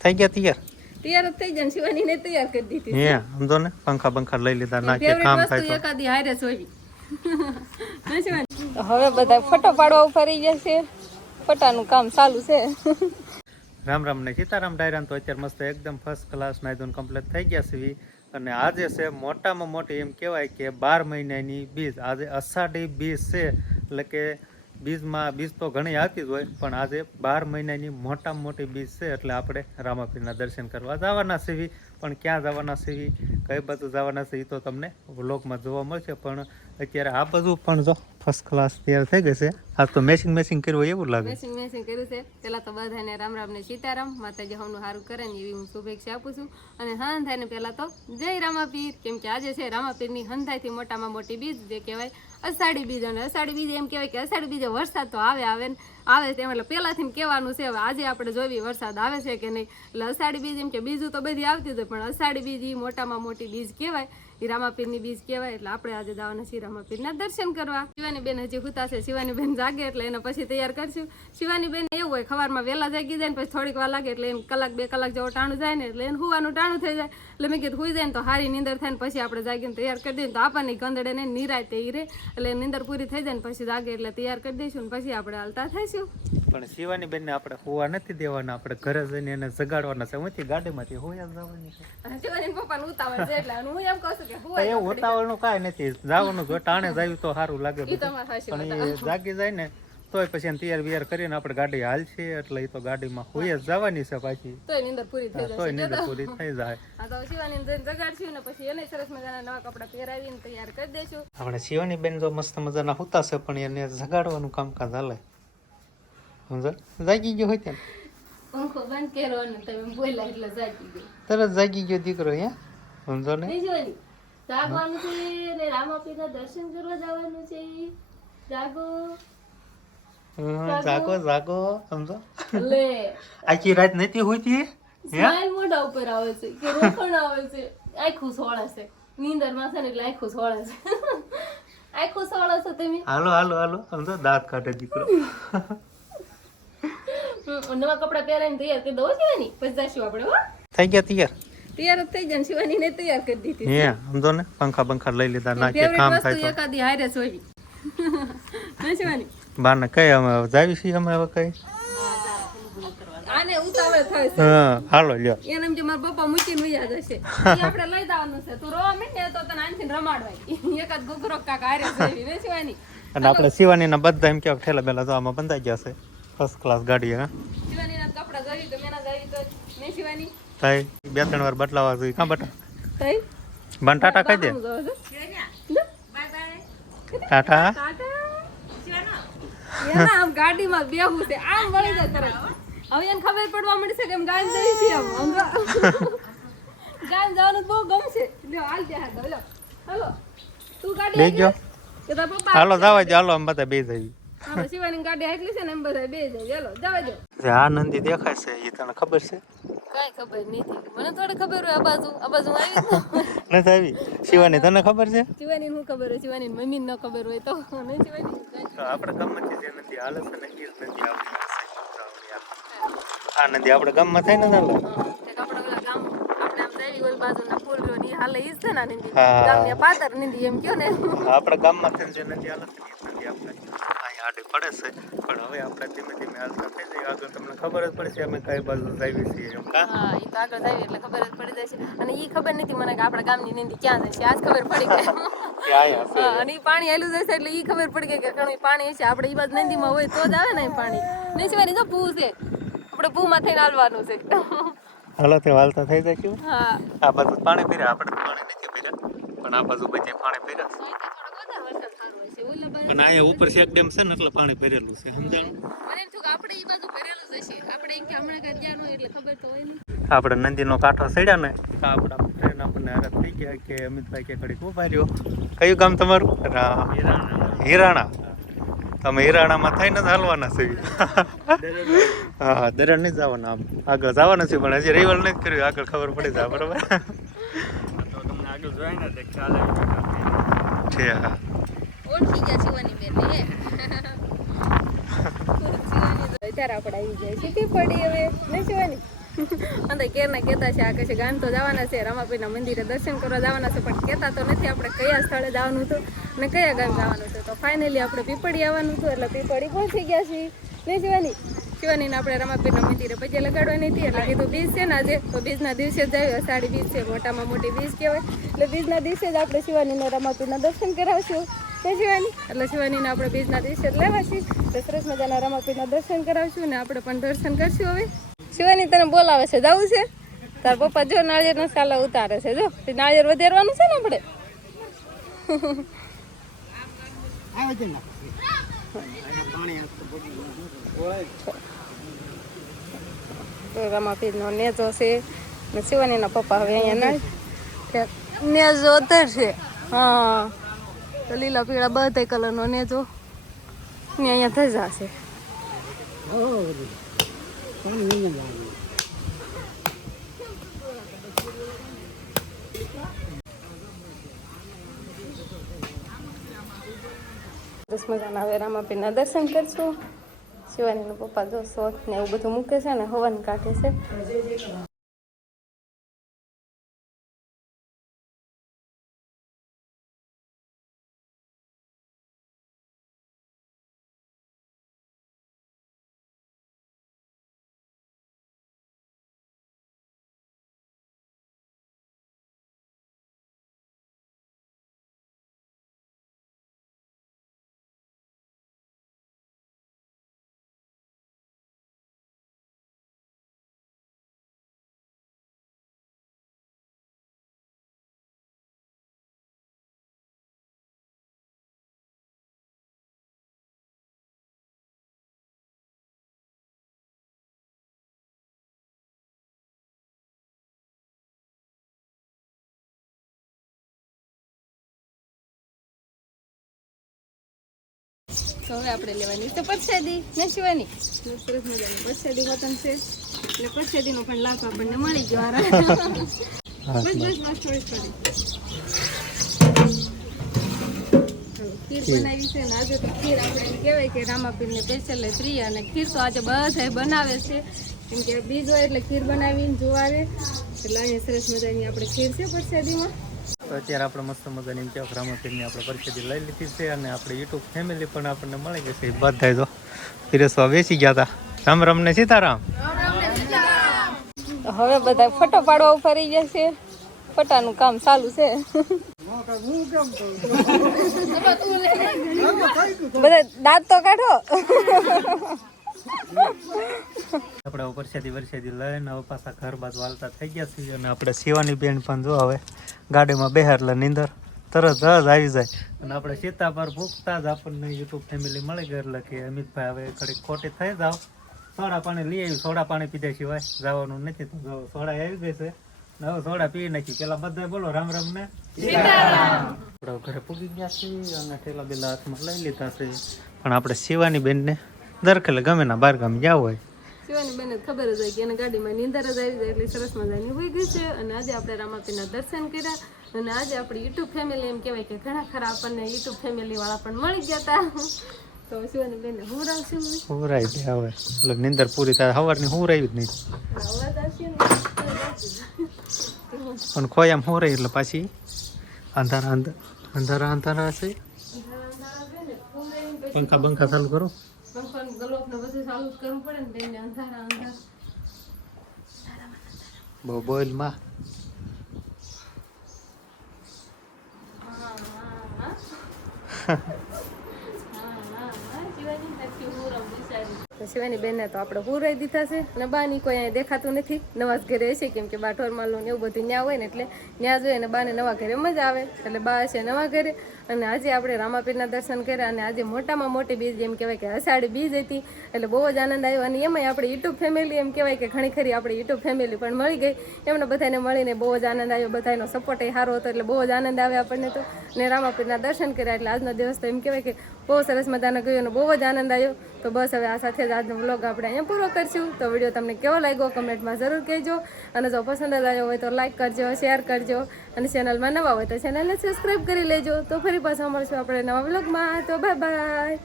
થઈ ગયા તૈયાર? તૈયાર થઈ જાય શિવાની ને તૈયાર કરી દીધી હે સમજો ને? પંખા બંખા લઈ લીધા નાખીએ ફેવરેટ કામ થાય તો. એકાદી હારે જોવી ના શિવાની? તો હવે બધા ફટો પાડવા ઉપર રહી જશે ફટાનું કામ ચાલુ છે. રામ રામ ને સીતારામ ડાયરાન તો અત્યારે મસ્ત એકદમ ફર્સ્ટ ક્લાસ નાયદોન કમ્પ્લીટ થઈ ગયા છે. અને આજે છે મોટામાં મોટી એમ કહેવાય કે બાર મહિનાની બીજ આજે અષાઢી બીજ છે. એટલે કે બીજમાં બીજ તો ઘણી આવતી જ હોય, પણ આજે બાર મહિનાની મોટામાં મોટી બીજ છે, એટલે આપણે રામાપીરના દર્શન કરવા જવાના છીએ પણ ક્યાં જવાના છે, કઈ બાજુ જવાના છે તો તમને વ્લોગમાં જોવા મળશે. પણ અત્યારે આ બધું પણ જો ફર્સ્ટ ક્લાસ તૈયાર થઈ ગઈ છે. આ તો મેચિંગ મેચિંગ કર્યું હોય એવું લાગે. મેસિંગ મેસિંગ કર્યું છે. પેલા તો બધાને રામ રામ ને સીતારામ, માતાજી હમનું સારું કરે ને એવી હું શુભેચ્છા આપું છું. અને હંધાઈને પેલા તો જય રામાપીર. કેમ કે આજે છે રામાપીરની હંધાઈથી મોટામાં મોટી બીજ, જે કહેવાય અષાઢી બીજ. અને અષાઢી બીજ એમ કહેવાય કે અષાઢી બીજે વરસાદ તો આવે આવે ને આવે તેમ એટલે પહેલાથી કહેવાનું છે, હવે આજે આપણે જોવી વરસાદ આવે છે કે નહીં. એટલે અષાઢી બીજ એમ કે બીજું તો બધી આવતી જ પણ અષાઢી બીજ મોટામાં મોટી બીજ કહેવાય. એ રામાપીરની બીજ કહેવાય. એટલે આપણે આજે દાવાના શ્રી રામાપીરના દર્શન કરવા. શિવાની બેન હજી હુતા છે. શિવાની બેન જાગે એટલે એને પછી તૈયાર કરશું. શિવાની બેન એવું હોય, ખવારમાં વહેલા જાગી જાય ને પછી થોડીક વાર લાગે એટલે એને કલાક, બે કલાક જેવો ટાણું જાય ને એટલે એને હુવાનું ટાણું થઈ જાય. એટલે મેં કીધું, હુઈ જાય ને તો હારી નીંદર થાય ને પછી આપણે જાગીને તૈયાર કરી દઈએ. તો આપણને ગંદડે ને નિરાય તે રે. એટલે નીંદર પૂરી થઈ જાય ને પછી જાગે એટલે તૈયાર કરી દઈશું ને પછી આપણે હાલતા થઈશું. પણ શિવાની બેનને આપણે હોવા નથી દેવાના. આપણે ઘરે જઈને એને જગાડવાના છે. હુંથી ગાડીમાંથી હોયા જવાની છે? શિવાની પપ્પાને ઉતાવળ છે એટલે હું એમ કહું છું કે તો હુવાય ઉતાવળનું કાંઈ નથી. જવાનું જો ટાણે જાયું તો સારું લાગે પણ એ જાગી જાય ને તોય પછી તૈયાર બિયાર કરીને આપણે ગાડી હાલશે એટલે એ તો ગાડીમાં હોઈ જ જવાની છે પાછી. તોય નીંદર પૂરી થઈ તોય જશે નીંદર પૂરી થઈ જાય. આ તો શિવાની જઈને જગાડશું ને પછી એને સરસ મજાના નવા કપડા પહેરાવીને તૈયાર કરી દેશું. આપણે શિવાની બેન જો મસ્ત મજાના હુતા છે પણ એને જગાડવાનું કામકાજ હાલે. જાગી ગયો હોય ત્યાં પંખો બંધ કર્યો અને તમે બોલ્યા એટલે જાગી ગઈ. તરત જાગી ગયો દીકરો હે સમજો ને? જાગવાનું છે ને રામાપીના દર્શન કરવા જવાનું છે. જાગો. જાગો. જાગો સમજો? લે આખી રાત નથી હોતી? સ્માઈલ મોઢા ઉપર આવે છે કે રોકણ આવે છે. આખું સોળે છે. નીંદરમાં છે ને એટલે આખું સોળે છે. આખું સોળે છે તમે? હાલો હાલો હાલો સમજો? દાંત કાઢે દીકરો. નવા કપડા પહેરાવીને તૈયાર કરી દો શિવાની. પછી જશું આપણે હો. થઈ ગયા તૈયાર? તૈયાર જ થઈ જાય શિવાની ને તૈયાર કરી દીધી હે સમજો ને પંખા બંખા લઈ લીધા નાખીએ ફેવરેટ કામ થાય તો. એકાદી હારે જોવી ના શિવાની? બાને કઈ અમે જાવી છીએ અમે હવે કઈ? આને ઉતાવળ થાય છે. હા હાલો લ્યો. એને એમ કે મારા પપ્પા મૂકીને વયા જશે આપણે લઈ જવાનું છે. તું રોવા માંડ તો તને આનથી રમાડવાય. એકાદ ગુગરો કાક હારે જોઈ ને શિવાની? અને આપણે શિવાનીના બધા એમ કેવા ઠેલા બેલા તો આમાં બંધાઈ ગયા છે. ફર્સ્ટ ક્લાસ ગાડી હા? શિવાનીના કપડા જોઈ તો મેના જોઈ તો મે શિવાની? થાય બે ત્રણ વાર બટલાવા જોઈએ કા બટા? તઈ? બન ટાટા કહી દે. ટાટા ટાટા. આમ ગાડીમાં બેહું છે આમ વળી જાય તરત. હવે એને ખબર પડવા મળી છે કે એમ ગામ જઈ છે આમ ગામ જવાનું બહુ ગમશે. લ્યો હાલ દે હાલ લ્યો. હાલો. તું ગાડી લઈ ગયો? કે તારા પપ્પા હાલો જવા દે હાલો આમ બધા બે જઈએ શિવાની ગાડી આટલી છે ને એમ બધા બે જાય. ચાલો જવા દો આ નંદી દેખાય છે એ તને ખબર છે? કાંઈ ખબર નથી. મને થોડી ખબર હોય આ બાજુ આ બાજુ આવી જ ન. નથી આવી? શિવાની તને ખબર છે? શિવાની શું ખબર હોય? શિવાની મમ્મી ન ખબર હોય તો. નહીં શિવાની તો આપણે ગામમાં જે નદી હાલે છે ને એ જ નદી આવતી આ નદી આપણે ગામમાં થાય ને ચાલે આપણે ઓલા ગામ આપણે આમ જાવી ઓલી બાજુના ફૂલ રહ્યો હાલે ઈ છે ને આ ગામની પાતર નિંદી એમ કયો ને. આપણે ગામમાં થઈને જે નદી હાલે છે ને એ નદી આપણે અહીંયા પડે છે. પણ હવે આપણે ધીમે ધીમે હાલતા થઈ જઈએ આગળ તમને ખબર જ પડશે અમે કઈ બાજુ જઈએ છીએ એમ. કા હા એ તો આગળ જાવી એટલે ખબર જ પડી જશે અને એ ખબર નથી મને કે આપણા ગામની નિંદી ક્યાં જશે આજ ખબર પડી ગઈ અને એ પાણી હેલું જશે એટલે એ ખબર પડી ગઈ કે ઘણું પાણી હશે આપણે એ બાજુ નદીમાં હોય તો જ આવે ને પાણી. નહીં સિવાય જો ભૂ છે. આપણે ભૂમાં થઈને હાલવાનું છે. હાલો તે વાલતા થઈ જાય કેવું હા. આ બાજુ પાણી પીરા આપણે પાણી નથી પીરા પણ આ બાજુ બધી પાણી પીર્યા છે. અને અહીંયા ઉપર શેક ડેમ છે ને એટલે પાણી ભરેલું છે સમજાણું? મને એમ થયું કે આપણે ઈ બાજુ ભરેલું જ હશે. આપણે એમ કે હમણાં કાંઈ જ્યાં હોય એટલે ખબર તો હોય નહીં આપણે નદીનો કાંઠો સડ્યા ને? આપણા ટ્રેન આપણને હરત થઈ ગયા કે અમિતભાઈ કે ઘડીક ઊભા રહ્યો. કયું ગામ તમારું? હિરાણા. તમે હિરાણામાં થઈને જ હાલવાના છે. હા દરણ નહીં જવાના આમ. આગળ જવાના છે પણ હજી રવિવાર નથી કર્યું. આગળ ખબર પડી જાય બરોબર? છે હા ઓળખી ગયા જીવાની બેન ને અત્યારે આપણે આવી જાય સીટી પડી હવે? નહીં શિવાની અંદર કેરના કહેતા છે આ કહે છે ગાન તો જવાના છે રમાભાઈના મંદિરે દર્શન કરવા જવાના છે પણ કહેતા તો નથી આપણે કયા સ્થળે જવાનું હતું અને કયા ગામ જવાનું હતું તો ફાઇનલી આપણે પીપળી આવવાનું હતું એટલે પીપળી પહોંચી ગયા છીએ. ને શિવાની આપણે રામાપીરના મંદિરે પગે લગાડવાની હતી એટલે કીધું બીજ છે ને આજે, તો બીજના દિવસે જ જાય સાડી બીજ છે, મોટામાં મોટી બીજ કહેવાય. એટલે બીજના દિવસે જ આપણે શિવાનીને રમાપીરના દર્શન કરાવશું. તે શિવાની? એટલે શિવાનીને આપણે બીજના દિવસે જ છીએ તો સરસ મજાના રામાપીરના દર્શન કરાવશું ને આપણે પણ દર્શન કરશું હવે. શિવાની તને બોલાવે છે, જવું છે? તાર પપ્પા જો નાળિયેરનો સાલા ઉતારે છે, જો. તે નાળિયેર વધારવાનું છે ને આપણે? રામાપીરનો નેજો છે ને શિવાનીના પપ્પા હવે અહીંયા નાળ નેજો ઉતરશે હા. લીલા પીળા બધા કલરનો નેજો. ને અહીંયા થઈ જશે. દસ મજાના હવે રામાપીરના દર્શન કરશું શિવાનીનો પપ્પા જો શોખ ને એવું બધું મૂકે છે ને હવન કાઢે છે તો હવે આપણે લેવાની તો પરસાદી. ને શિવાની સરસ મજાની પરસાદી વતન છે. એટલે પરસાદીનો પણ લાભ આપણને મળી ગયો. બસ બસ બસ. થોડી થોડી ખીર બનાવી છે ને આજે તો ખીર આપણે કહેવાય કે રામાપીરને સ્પેશિયલ પ્રિય અને ખીર તો આજે બધા બનાવે છે. કેમ કે બીજ હોય એટલે ખીર બનાવીને જોવાવે. એટલે અહીંયા સરસ મજાની આપણે ખીર છે પરસાદીમાં. તો અત્યારે આપણે મસ્ત મજાની એમ કહેવાય રામાપીરની આપણે પરિસ્થિતિ લઈ લીધી છે અને આપણે યુટ્યુબ ફેમિલી પણ આપણને મળી ગઈ છે. બધા તો પીરસવા બેસી ગયા હતા રામ રામ ને સીતારામ. હવે બધા ફોટો પાડવા ઉપર ગયા છે. ફટાનું કામ ચાલુ છે. બધા દાંત તો કાઢો. આપણે વરસાદી વરસાદી વરસેદી લઈને હવે પાછા ઘર બાજુ હાલતા થઈ ગયા છીએ અને આપણે શિવાની બેન પણ જો હવે ગાડીમાં બેહાર એટલે નીંદર. તરત જ આવી જાય. અને આપણે સીતા પર ભૂખતા જ આપણને યુટ્યુબ ફેમિલી મળી ગઈ એટલે કે અમિતભાઈ હવે ઘડીક ખોટી થઈ જાવ સોડા પાણી લઈ આવ્યું. સોડા પાણી પીધા સિવાય જવાનું નથી. તો જો સોડા આવી ગઈ છે. હવે સોડા પી નાખી પેલા બધા બોલો રામ રામ ને. આપણે ઘરે પૂગી ગયા છીએ અને ઠેલા બેલા હાથમાં લઈ લીધા છે. પણ આપણે શિવાની બેનને દરખેલે ગમે ના બાર ગામ જાવ હોય. શિવાની બેને ખબર જ હોય કે એને ગાડીમાં નીંદર જ આવી જાય એટલે સરસ મજાની હોઈ ગઈ છે. અને આજે આપણે રામાપીના દર્શન કર્યા. અને આજે આપણી યુટ્યુબ ફેમિલી એમ કહેવાય કે ઘણા ખરા આપણને યુટ્યુબ ફેમિલી વાળા પણ મળી ગયા હતા તો શિવાની બેને હું રાવશું? હુરાઈ દે હવે. એટલે નિંદર પૂરી થાય. સવારની રાવી જ નહીં. પણ ખોયામ હુરાઈ એટલે પાછી અંધારા અંધ અંધારા અંધારા છે પંખા બંખા ચાલુ કરો. ચાલુ જ કરવું પડે ને બેનને અંધારા શિવાની બેનને તો આપણે પૂરાઈ દીધા છે. અને બાની કોઈ અહીંયા દેખાતું નથી. નવા ઘરે છે કેમ કે બા ઢોરમાલું ને એવું બધું ન્યા હોય ને એટલે ન્યા જોઈએ અને બાને નવા ઘરે મજા આવે. એટલે બા છે નવા ઘરે. અને આજે આપણે રામાપીરના દર્શન કર્યા અને આજે મોટામાં મોટી બીજ એમ કહેવાય કે અષાઢી બીજ હતી. એટલે બહુ જ આનંદ આવ્યો. અને એમાંય આપણે યુટ્યુબ ફેમિલી એમ કહેવાય કે ઘણી ખરી આપણી યુટ્યુબ ફેમિલી પણ મળી ગઈ. એમને બધાને મળીને બહુ જ આનંદ આવ્યો. બધાનો સપોર્ટ એ સારો હતો એટલે બહુ જ આનંદ આવે આપણને તો. ને રામાપીરના દર્શન કર્યા એટલે આજનો દિવસ તો એમ કહેવાય કે બહુ સરસ મજાનો ગયો અને બહુ જ આનંદ આવ્યો. તો બસ હવે આ સાથે જ આજનો વ્લોગ આપણે અહીંયા પૂરો કરશું. તો વીડિયો તમને કેવો લાગ્યો કમેન્ટમાં જરૂર કહેજો. અને જો પસંદ આવ્યો હોય તો લાઈક કરજો શેર કરજો. અને ચેનલમાં નવા હોય તો ચેનલને સબસ્ક્રાઈબ કરી લેજો. તો ફરી પાછા મળશું આપણે નવા વ્લોગમાં. તો બાય બાય